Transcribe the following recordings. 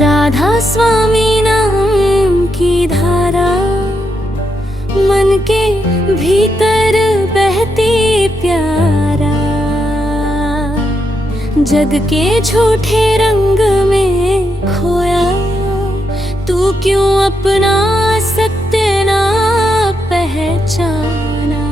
राधा स्वामी नाम की धारा मन के भीतर बहती प्यारा। जग के झूठे रंग में खोया तू क्यों अपना सत्य ना पहचाना।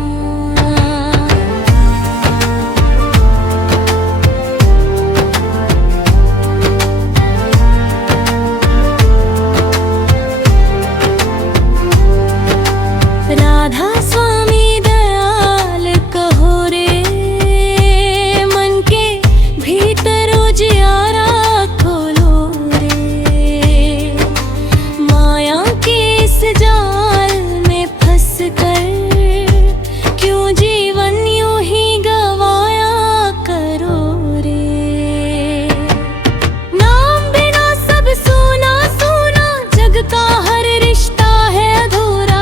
राधा स्वामी दयाल कहो रे मन के भीतर उजियारा खोलो रे। माया के इस जाल में फंस कर क्यों जीवन यूं ही गवाया करो रे। नाम बिना सब सूना सूना जग का हर रिश्ता है अधूरा।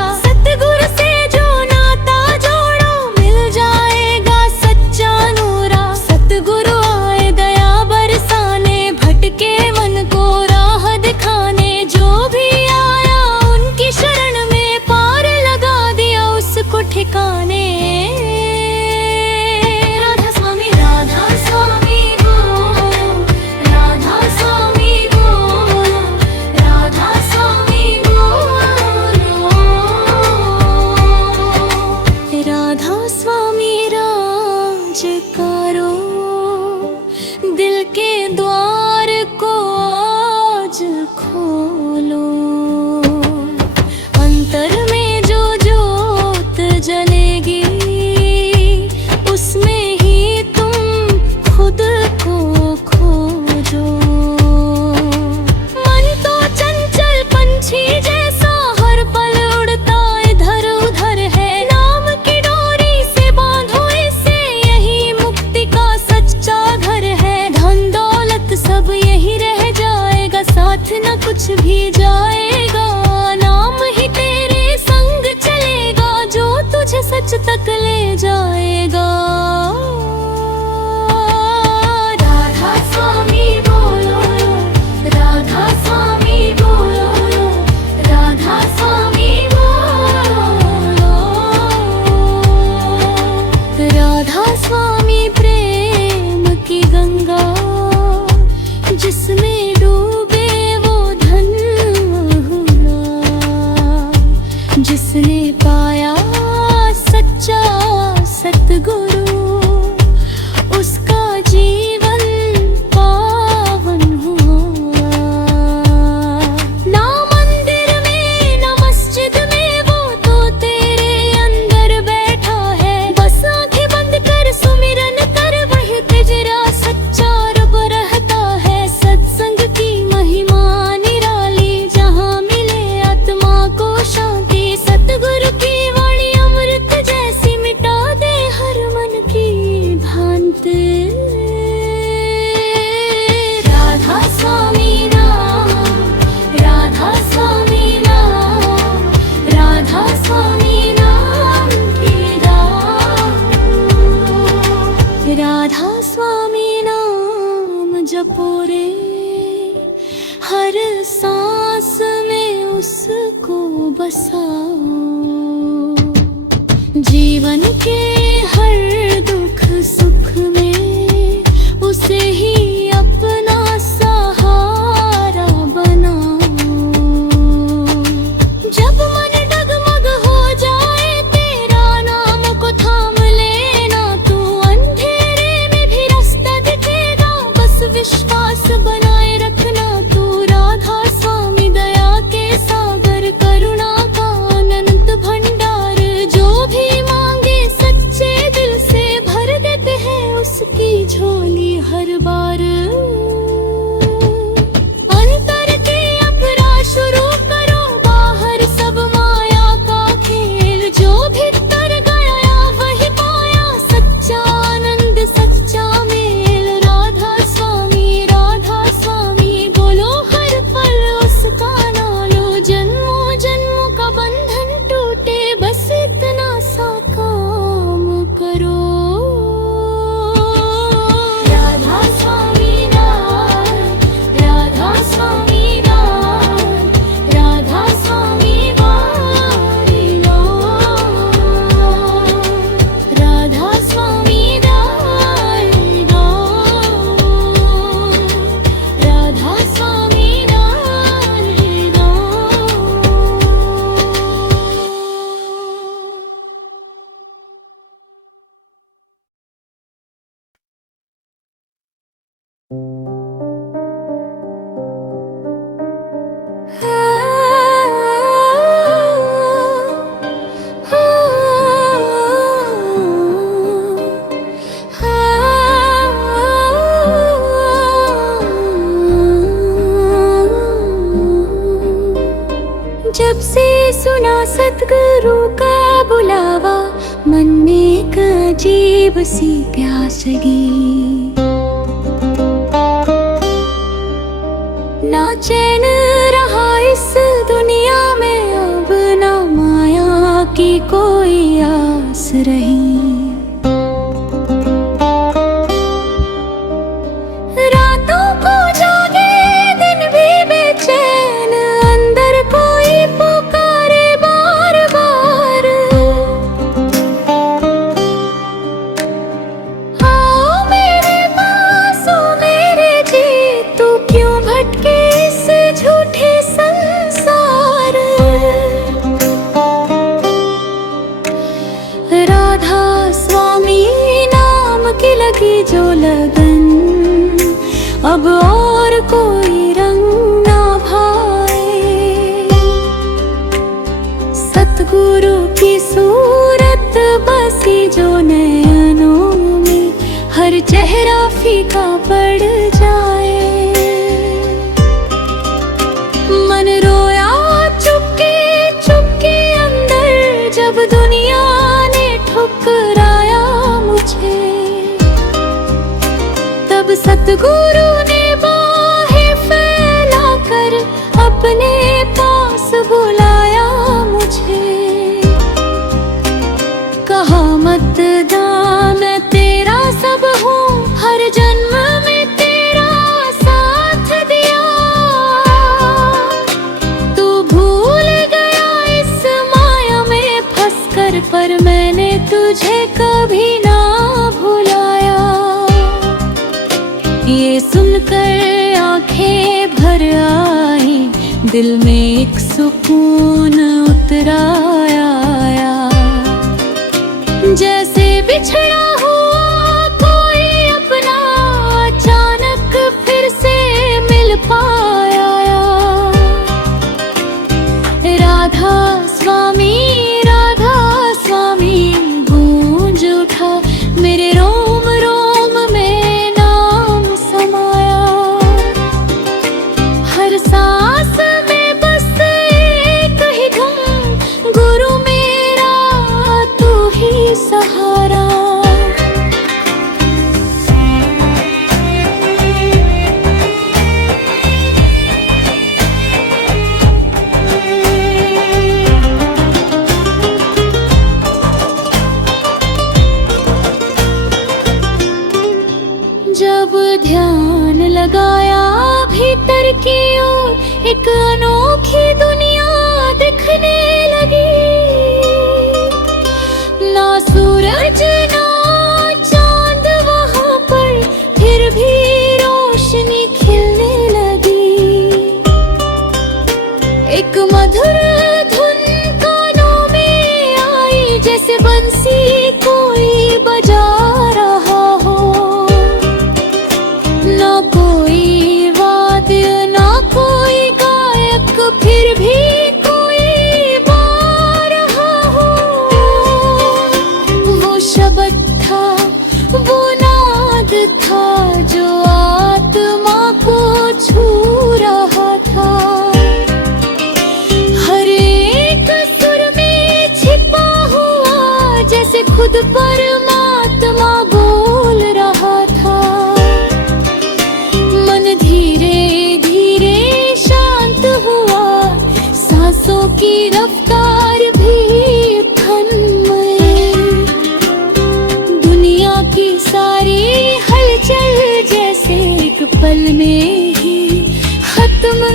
ठिकाने राधा स्वामी बोलो, राधा स्वामी बोलो, राधा स्वामी बोलो। राधा स्वामी राज करो दिल के द्वार को आज खोलो। अंतर में जो जलेगी उसमें ही तुम खुद को खोजो। मन तो चंचल पंछी जैसा हर पल उड़ता इधर उधर है। नाम की डोरी से बांधो इसे यही मुक्ति का सच्चा घर है। धन दौलत सब यही रह जाएगा साथ न कुछ भी जाएगा। नाम ही तेरे संग चलेगा जो तुझे सच तक ले जाएगा। राधा स्वामी बोलो, राधा स्वामी बोलो, राधा स्वामी बोलो। राधा स्वामी प्रेम की गंगा जिसमें डूबे वो धन हुआ। जिसने पाया सच्चा सतगुरु उसका जीवन पावन हुआ। ना मंदिर में ना मस्जिद में वो तो तेरे अंदर बैठा है। बस आंखें बंद कर सुमिरन कर वही तेरा सच्चा रब रहता है। सत्संग की महिमा निराली जहाँ मिले आत्मा को शांति। सतगुरु की वाणी अमृत जैसी मिटा दे हर मन की भ्रांति। राधा स्वामी नाम, राधा स्वामी नाम, राधा स्वामी नाम की राधा स्वामी नाम जपो रे हर सांस में उसको बसाओ। जीवन के हर दुख सुख में उसे ही अपना सहारा बनाओ। जब मन डगमग हो जाए तेरा नाम को थाम लेना। तू अंधेरे में भी रास्ता दिखेगा बस विश्वास बनाए रखना। तू राधा स्वामी दया के सागर करुणा का अनंत भंडार। जो भी मांगे सच्चे दिल से जब से सुना सतगुरु का बुलावा, मन में एक अजीब सी प्यास जगी। ना चैन रहा इस दुनिया में, अब ना माया की कोई आस रही। की जो लगन, अब और कोई रंग ना भाए। सतगुरु की सूरत बसी जो नयनों में, हर चेहरा फीका पड़ जाए। मन रोया चुपके चुपके अंदर, जब दुनिया ने ठुकराया मुझे। तब सतगुरु ने बाहें फैलाकर अपने पास बुलाया मुझे। कहा मत जा मैं तेरा सब हूँ, हर जन्म में तेरा साथ दिया। तू भूल गया इस माया में फंसकर, पर मैंने तुझे कभी ना भुलाया। ये सुनकर आंखें भर आई, दिल में एक सुकून उतर आया। जैसे बिछड़ा हुआ कोई अपना, अचानक फिर से मिल पाया। राधा स्वामी गूंज उठा मेरे रोम रोम में, नाम समाया। हर सांस में बस एक ही धुन, गुरु मेरा तू ही सहारा। जब ध्यान लगाया भीतर की ओर, एक अनोखी दुनिया दिखने लगी। ना सूरज ना चांद वहाँ पर, फिर भी रोशनी खिलने लगी। एक मधुर धुन कानों में आई, जैसे बंसी कोई बजा रहा हो। ना कोई वाद्य ना कोई गायक, फिर भी कोई गा रहा हो। वो शब्द था, वो नाद था, जो आत्मा को छू रहा था। हर एक सुर में छिपा हुआ, जैसे खुद परमात्मा बोल रहा था। धीरे धीरे शांत हुआ, सांसों की रफ्तार भी थमी। दुनिया की सारी हलचल जैसे एक पल में ही खत्म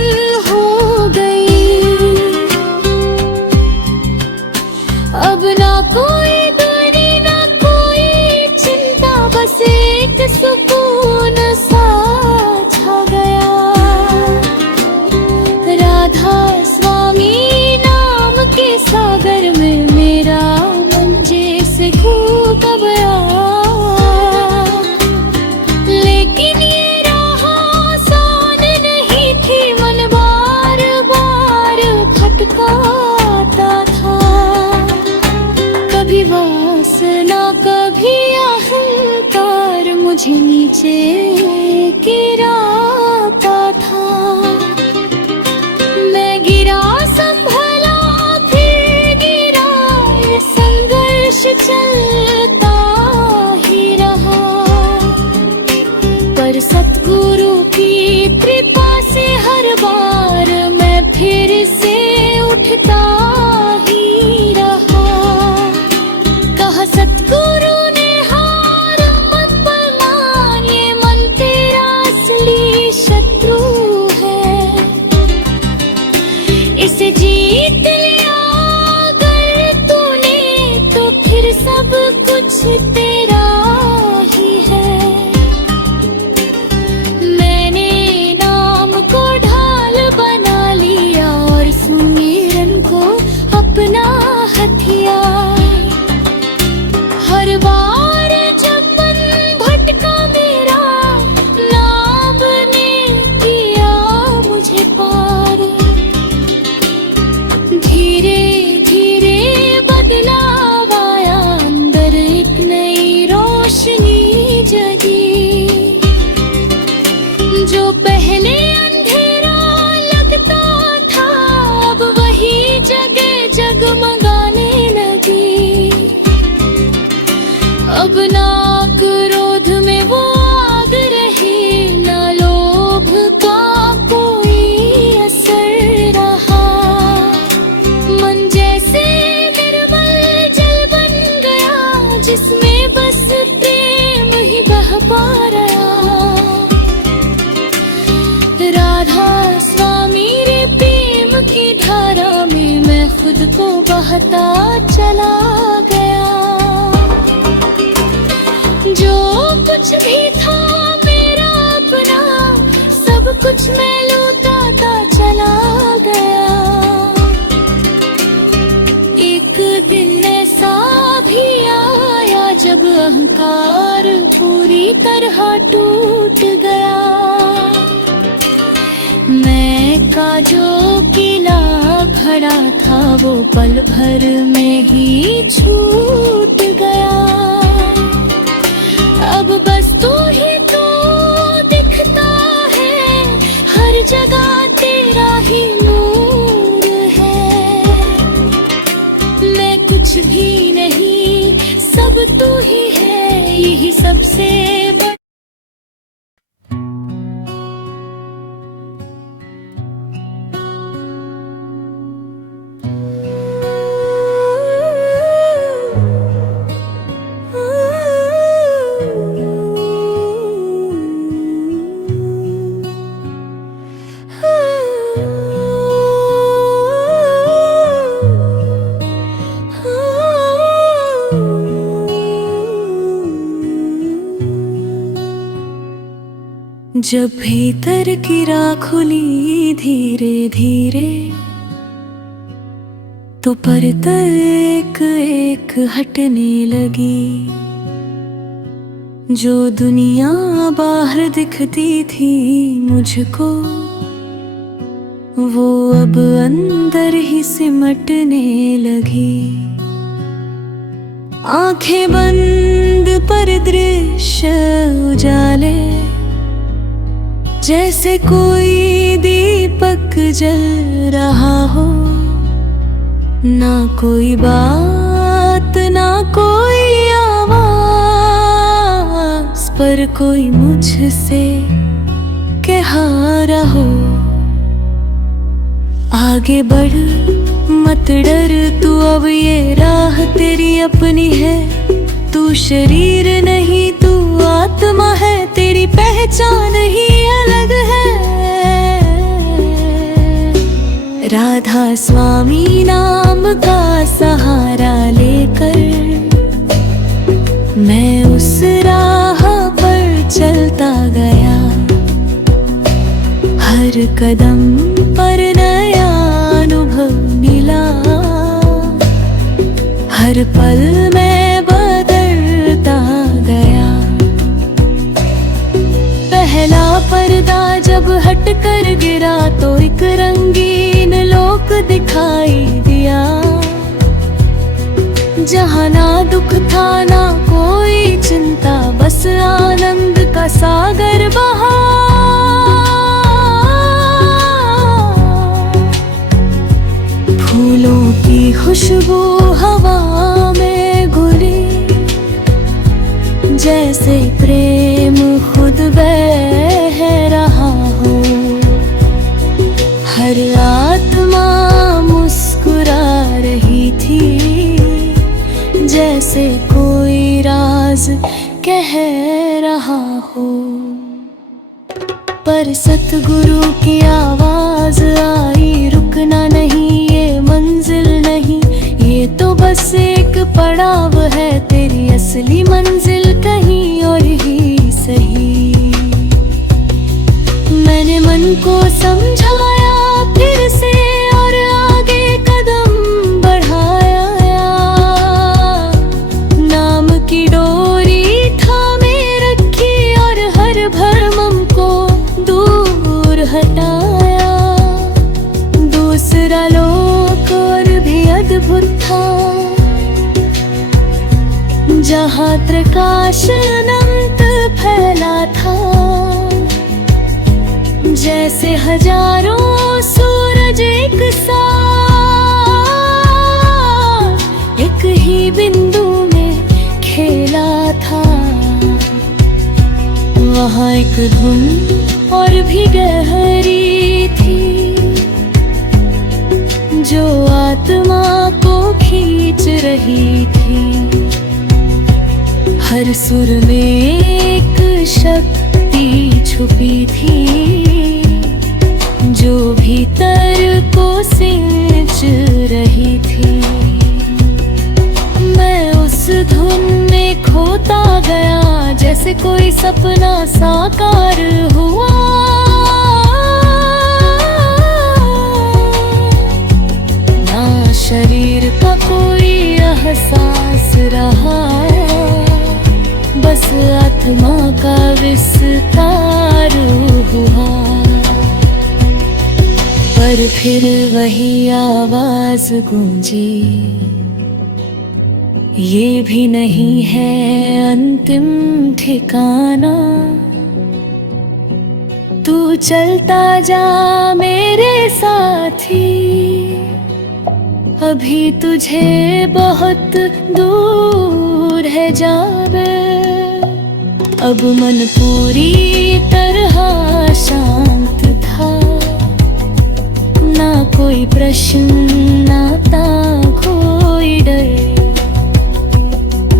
हो गई। अब ना कोई दूरी ना कोई चिंता, बस एक सुकून सा छा गया। राधा स्वामी नाम के सागर में मेरा मन जैसे डूब गया। लेकिन ये राह आसान नहीं थी, मन बार बार भटकाता था। कभी वासना कभी अहंकार मुझे नीचे गिराता था। मैं गिरा संभला बहता चला गया। जो कुछ भी था मेरा अपना, सब कुछ मैं लूटाता चला गया। एक दिन ऐसा भी आया जब अहंकार पूरी तरह टूट गया। मैं का जो किला खड़ा था वो पल भर में ही छूट गया। अब बस तू ही तो दिखता है, हर जगह तेरा ही नूर है। मैं कुछ भी नहीं, सब तू ही है, यही सबसे बड़ा। जब भीतर की राह खुली धीरे धीरे, तो पर्दा एक एक हटने लगी। जो दुनिया बाहर दिखती थी मुझको, वो अब अंदर ही सिमटने लगी। आंखें बंद पर दृश्य उजाले, जैसे कोई दीपक जल रहा हो। ना कोई बात ना कोई आवाज, पर कोई मुझसे कहा रहो, आगे बढ़ मत डर तू, अब ये राह तेरी अपनी है। तू शरीर नहीं तू आत्मा है, तेरी पहचान ही अलग है। राधा स्वामी नाम का सहारा लेकर मैं उस राह पर चलता गया। हर कदम पर नया अनुभव मिला, हर पल में बदलता गया। पहला पर्दा जब हट कर गिरा तो एक रंगीन लोक दिखाई दिया। जहाँ ना दुख था ना कोई चिंता, बस आनंद का सागर बहा। फूलों की खुशबू हवा में घुली, जैसे प्रेम खुद बह रहा हो। हर आत्मा मुस्कुरा रही थी, जैसे कोई राज कह रहा हो। पर सतगुरु की आवाज आई, रुकना नहीं ये मंजिल नहीं, ये तो बस एक पड़ाव है, तेरी असली मंजिल कहीं और ही सही। मैंने मन को समझाया फिर से और आगे कदम बढ़ाया। नाम की डोरी थामे रखी और हर भरम को दूर हटाया। दूसरा लोक और भी अद्भुत था, जहाँ प्रकाश अनंत फैला था। जैसे हजारों सूरज एक साथ एक ही बिंदु में खेला था। वहाँ एक धुन और भी गहरी थी, जो आत्मा को खींच रही थी। हर सुर में एक शक्ति छुपी थी, जो भीतर को सिंच रही थी। मैं उस धुन में खोता गया, जैसे कोई सपना साकार हुआ। ना शरीर का कोई एहसास रहा, बस आत्मा का विस्तार हुआ। पर फिर वही आवाज गूंजी, ये भी नहीं है अंतिम ठिकाना। तू चलता जा मेरे साथी, अभी तुझे बहुत दूर है जाना। अब मन पूरी तरह शांत था, ना कोई प्रश्न ना था कोई डर।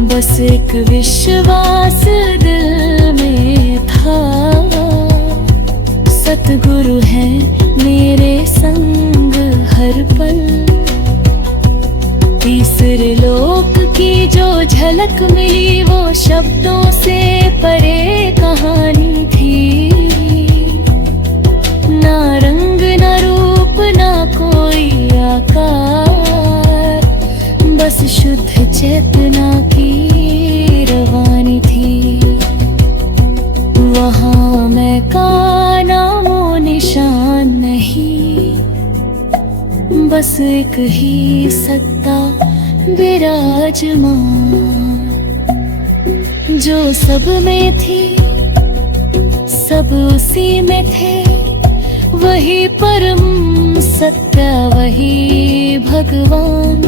बस एक विश्वास दिल में था, सतगुरु है मेरे संग हर पल। तीसरे लोक की जो झलक मिली, वो शब्दों से परे कहानी थी। ना रंग ना रूप ना कोई आकार, बस शुद्ध चेतना की रवानी थी। वहाँ मैं का नामो निशान नहीं, बस एक ही सत्ता विराजमान, जो सब में थी सब उसी में थे। वही परम सत्य वही भगवान।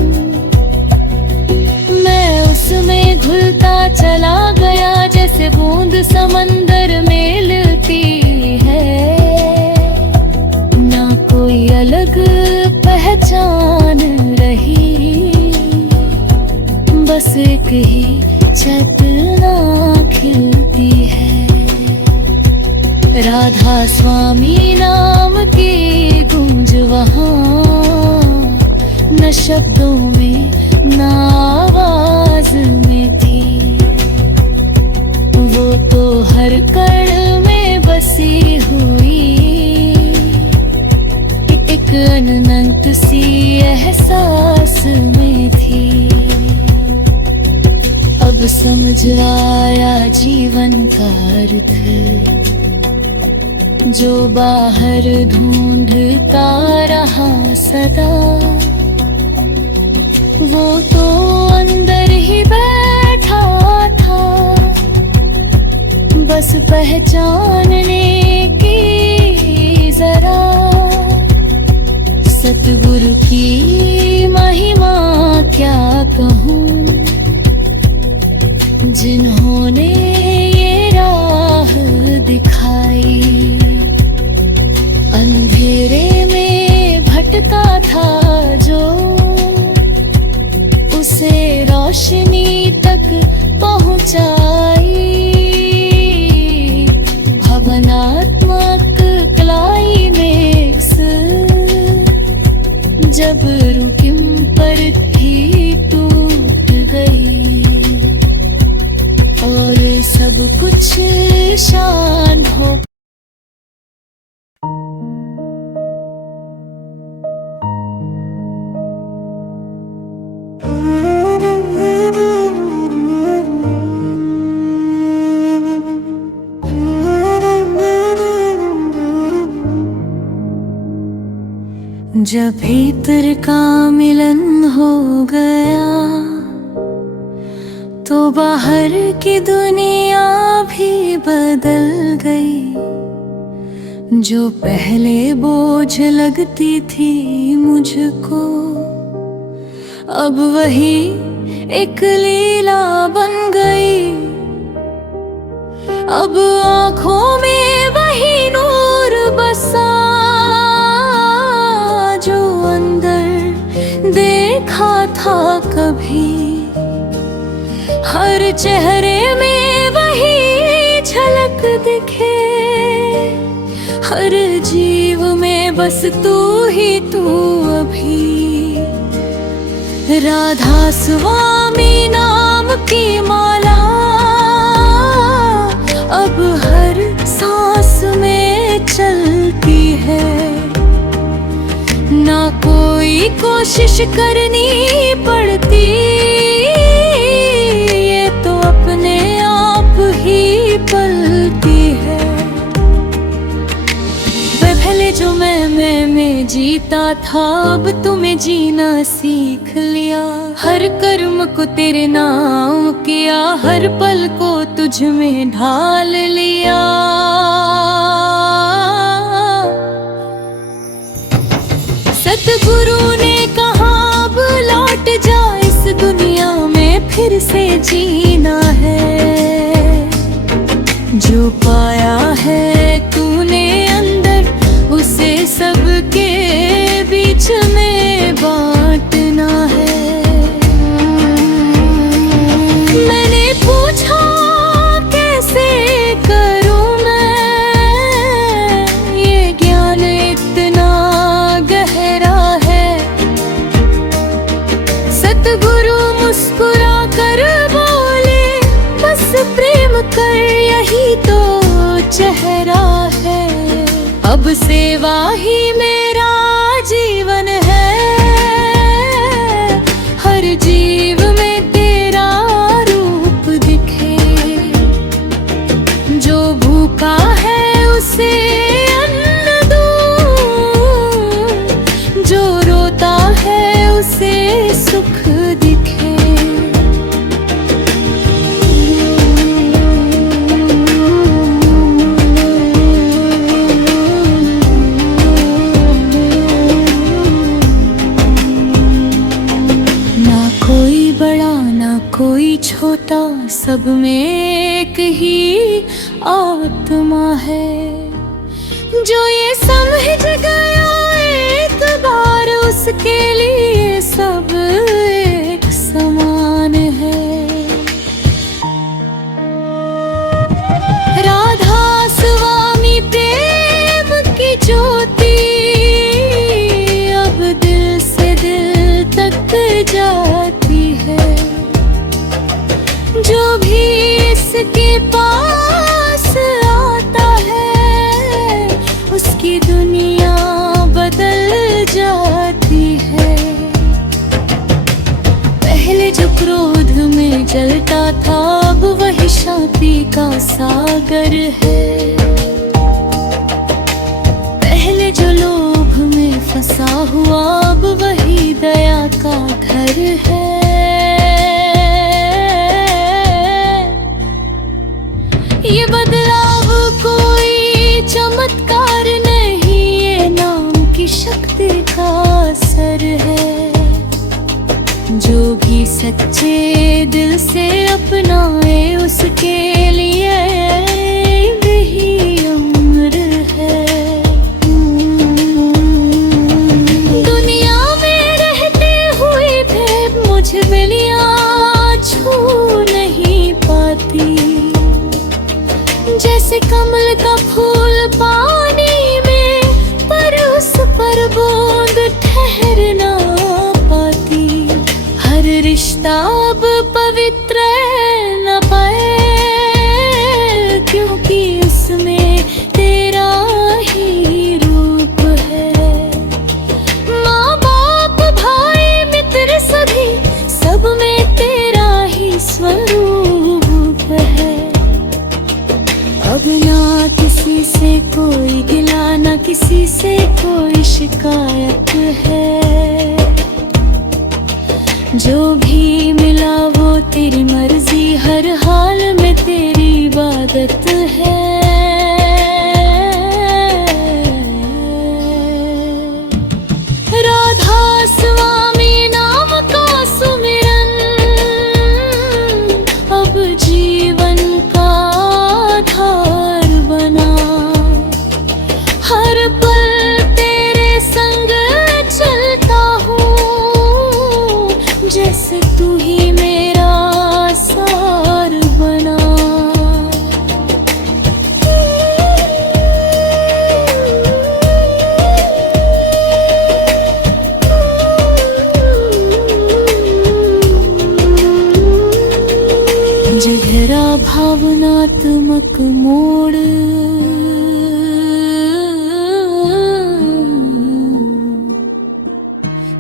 मैं उसमें घुलता चला गया, जैसे बूंद समंदर में मिलती है। ना कोई अलग पहचान रही, बस एक ही चेतना खिलती है। राधा स्वामी नाम की गूंज वहाँ, न शब्दों में न आवाज में थी। वो तो हर कण में बसी हुई, एक अनंत सी एहसास में थी। अब समझ आया जीवन का अर्थ, जो बाहर ढूंढता रहा सदा। वो तो अंदर ही बैठा था, बस पहचानने की जरा। सतगुरु की महिमा क्या कहूँ, जिन्होंने ये राह दिखाई। अंधेरे में भटका था जो, उसे रोशनी तक पहुंचाई। भावनात्मक क्लाइमेक्स जब रुकिम पर थी टूट गई, और सब कुछ शान हो। जब भीतर का मिलन हो गया, तो बाहर की दुनिया भी बदल गई। जो पहले बोझ लगती थी मुझको, अब वही एक लीला बन गई। अब आँखों में वही नूर बसा, जो अंदर देखा था कभी। हर चेहरे में वही झलक दिखे, हर जीव में बस तू ही तू अभी। राधा स्वामी नाम की माला अब हर सांस में चलती है। ना कोई कोशिश करनी पड़ती, ये तो अपने आप ही पलती है। पहले जो मैं जीता था, अब तुम्हें जीना सीख लिया। हर कर्म को तेरे नाम किया, हर पल को तुझ में ढाल लिया। सतगुरु ने कहा अब लौट जा, इस दुनिया में फिर से जीना है। जो पाया है तूने अंदर, उसे सबके बीच में बांटना है। मैंने पूछा कैसे करूं मैं, ये ज्ञान इतना गहरा है। सतगुरु मुस्कुरा कर बोले, बस प्रेम कर यही तो चेहरा है। अब सेवा ही मेरा जीवन है, हर जीव में तेरा रूप दिखे। जो भूखा है उसे अन्न दूं, जो रोता है उसे सुख दिखे। कोई छोटा, सब में एक ही आत्मा है। जो ये समझ गया एक बार, उसके लिए सब एक समान है। राधा स्वामी प्रेम की ज्योति अब दिल से दिल तक जाती है। जो भी इसके पास आता है, उसकी दुनिया बदल जाती है। पहले जो क्रोध में जलता था, अब वही शांति का सागर है। पहले जो लोभ में फंसा हुआ, अब वही दया का घर है। ये बदलाव कोई चमत्कार नहीं, ये नाम की शक्ति का असर है। जो भी सच्चे दिल से अपनाए, उसके लिए यही अमर है। दुनिया में रहते हुए भी मुझ गलियां छू नहीं पाती। जैसे कमल का फूल पानी में, पर उस पर बूंद ठहर ना पाती। हर रिश्ता अब पवित्र न पाए, क्योंकि उसमें तेरा ही रूप है। माँ बाप भाई मित्र सभी, सब में तेरा ही स्वरूप है। अब ना किसी से कोई गिला, ना किसी से कोई शिकायत है। जो भी मिला वो तेरी मर्जी, हर हाल में तेरी इबादत है। राधा स्वामी नाम का सुमिरन अब जीवन का आधार बना। हर पल तेरे संग चलता हूँ, जैसे तू ही मेरा सार बना। भावनात्मक मोड़।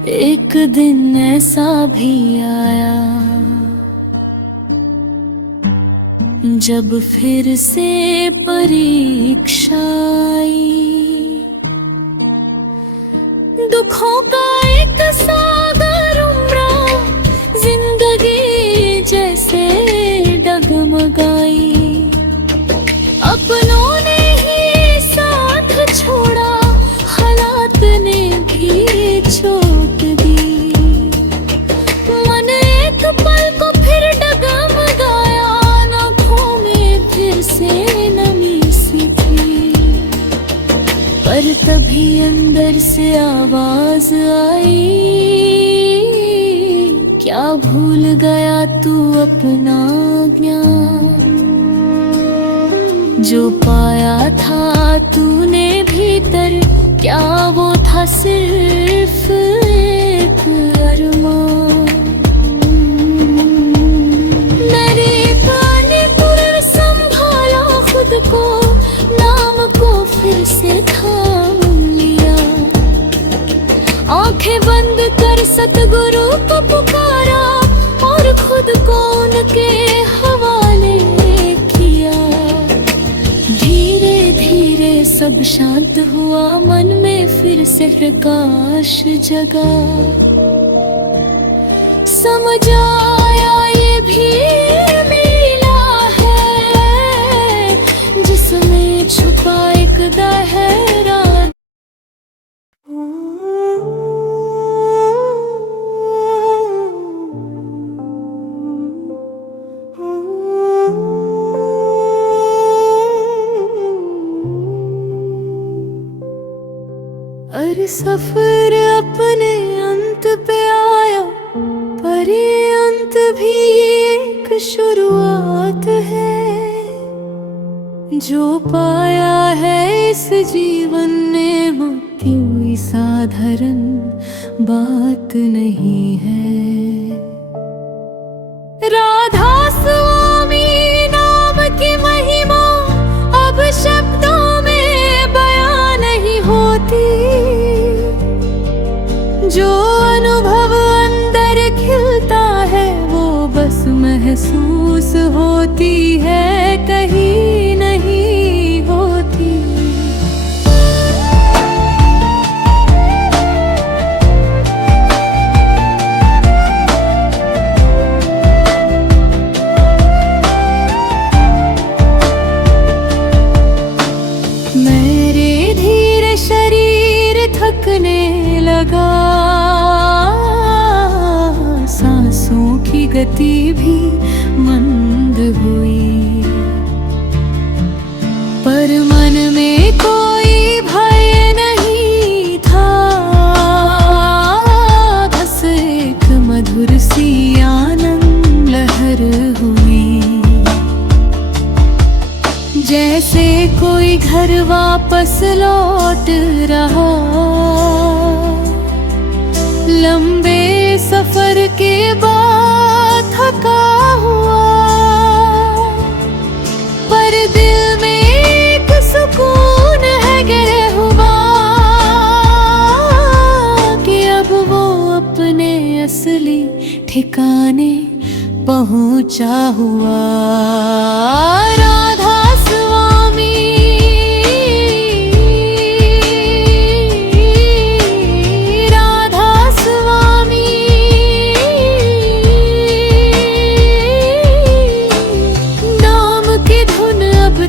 एक दिन ऐसा भी आया जब फिर से परीक्षा आई। दुखों का एक सागर उमड़ा, जिंदगी जैसे डगमगाई। अपनों ने ही साथ छोड़ा, हालात ने भी चोट दी। मन एक पल को फिर डगमगाया, आँखों में फिर से नमी सी थी। पर तभी अंदर से आवाज आई, क्या भूल गया तू अपना ज्ञान। जो पाया था तूने भीतर, क्या वो था सिर्फ एक अरमान। मेरे पाने पर संभाला खुद को, नाम को फिर से थाम लिया। आंखें बंद कर सतगुरु को पुकारा, और खुद को उनके हवाले किया। धीरे धीरे सब शांत हुआ, मन में फिर से प्रकाश जगा। समझ आया ये भी मिला है, जिसमें छुपा एक गहरा। अरे सफर अपने अंत पे आया, पर ये अंत भी एक शुरुआत है। जो पाया है इस जीवन ने, वो कोई साधारण बात नहीं है। राधा स्वामी नाम की महिमा अब शब्दों में बयां नहीं होती। जो अनुभव अंदर खिलता है, वो बस महसूस होती है, कहीं नहीं होती। मेरे धीरे शरीर थकने लगा, सांसों की गति भी मंद हुई। पर मन में कोई भय नहीं था, बस एक मधुर सी आनंद लहर हुई। जैसे कोई घर वापस लौट रहा, लंबे सफर के बाद थका हुआ। पर दिल में एक सुकून है गहरा हुआ, कि अब वो अपने असली ठिकाने पहुंचा हुआ। राधा स्वामी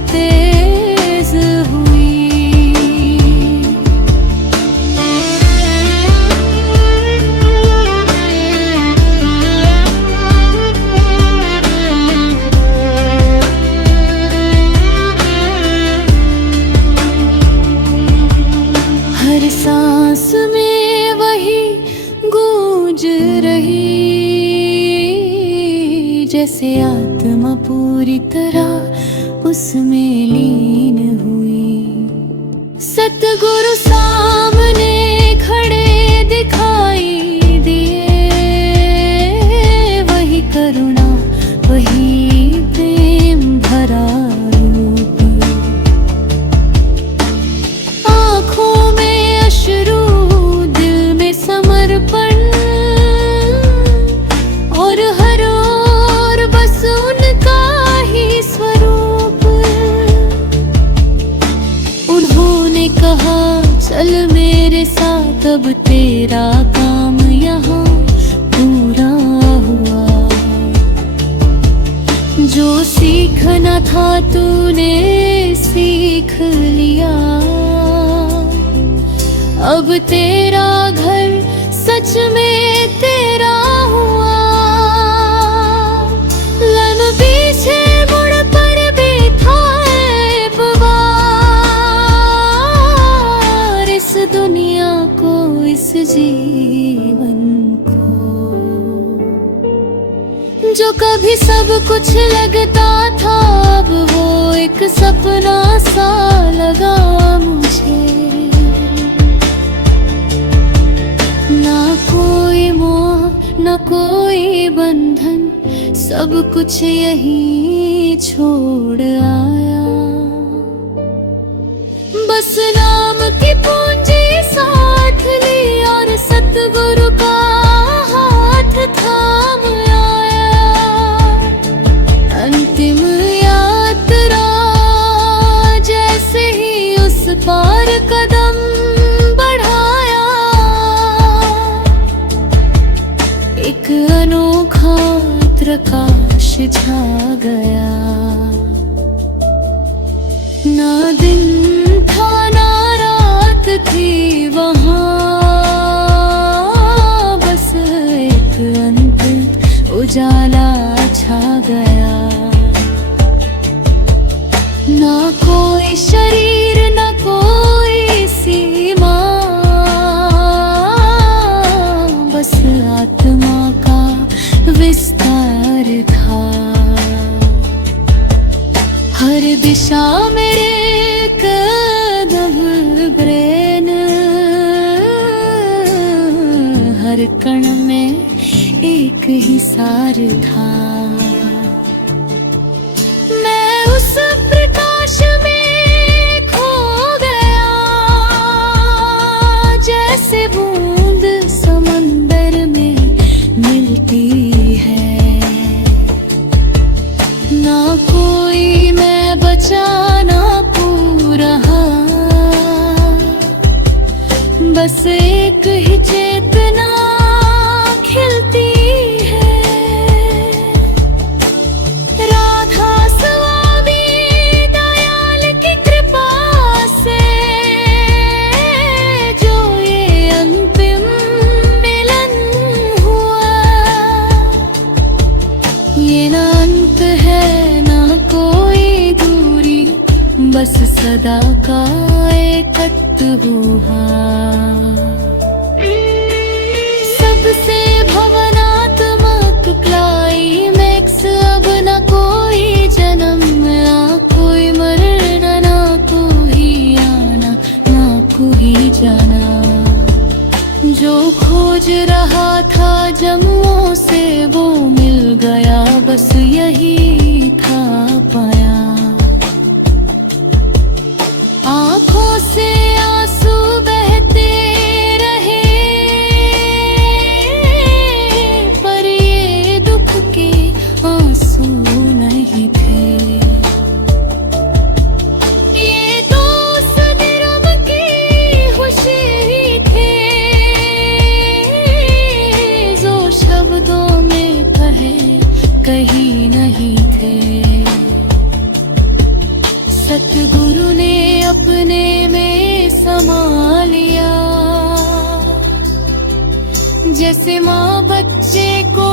तेज हुई। हर सांस में वही गूंज रही, जैसे आत्मा पूरी तरह उसमें लीन हुई। सतगुरु सामने खड़े दिखाई दिए, वही करुणा वही प्रेम भरा अब तेरा काम यहाँ पूरा हुआ। जो सीखना था तूने सीख लिया, अब तेरा घर सच में तेरा हुआ। लन पीछे मुड़ पर भी था एक बार, इस दुनिया को इस जीवन को, जो कभी सब कुछ लगता था अब वो एक सपना सा लगा मुझे। ना कोई मोह न कोई बंधन, सब कुछ यहीं छोड़ आया। बस नाम की पूंजी साथ ली और सतगुरु का हाथ थाम आया। अंतिम यात्रा जैसे ही उस पार कदम बढ़ाया, एक अनोखा प्रकाश छा गया। ना दिन था ना रात थी वहाँ, बस एक अंतिम उजाला छा गया। ना कोई शरीर न कोई सीमा, बस आत्मा का विस्तार था। हर दिशा मेरे कदम ब्रेन, हर कण में एक ही सार था। मैं उस प्रकाश में खो गया, जैसे बूंद समंदर में मिलती है। ना कोई मैं बचा ना पूरा, बस एक ही चेतना खिलती है। राधा स्वामी दयाल की कृपा से जो ये अंतिम मिलन हुआ, ये ना अंत है ना कोई दूरी, बस सदा का एकत्व हुआ। सबसे भवनात्मक क्लाइमैक्स, अब न कोई जन्म ना कोई मरना, ना कोई आना ना कोई जाना। जो खोज रहा था जन्मों से वो मिल गया, बस यही था पाया। आँखों से आंसू बहते रहे, पर ये दुख के आंसू नहीं थे। ये तो उस दिरम की खुशी थे, जो शब्दों में कहे कहीं नहीं थे। सतगुरु ने अपने में समा लिया, जैसे माँ बच्चे को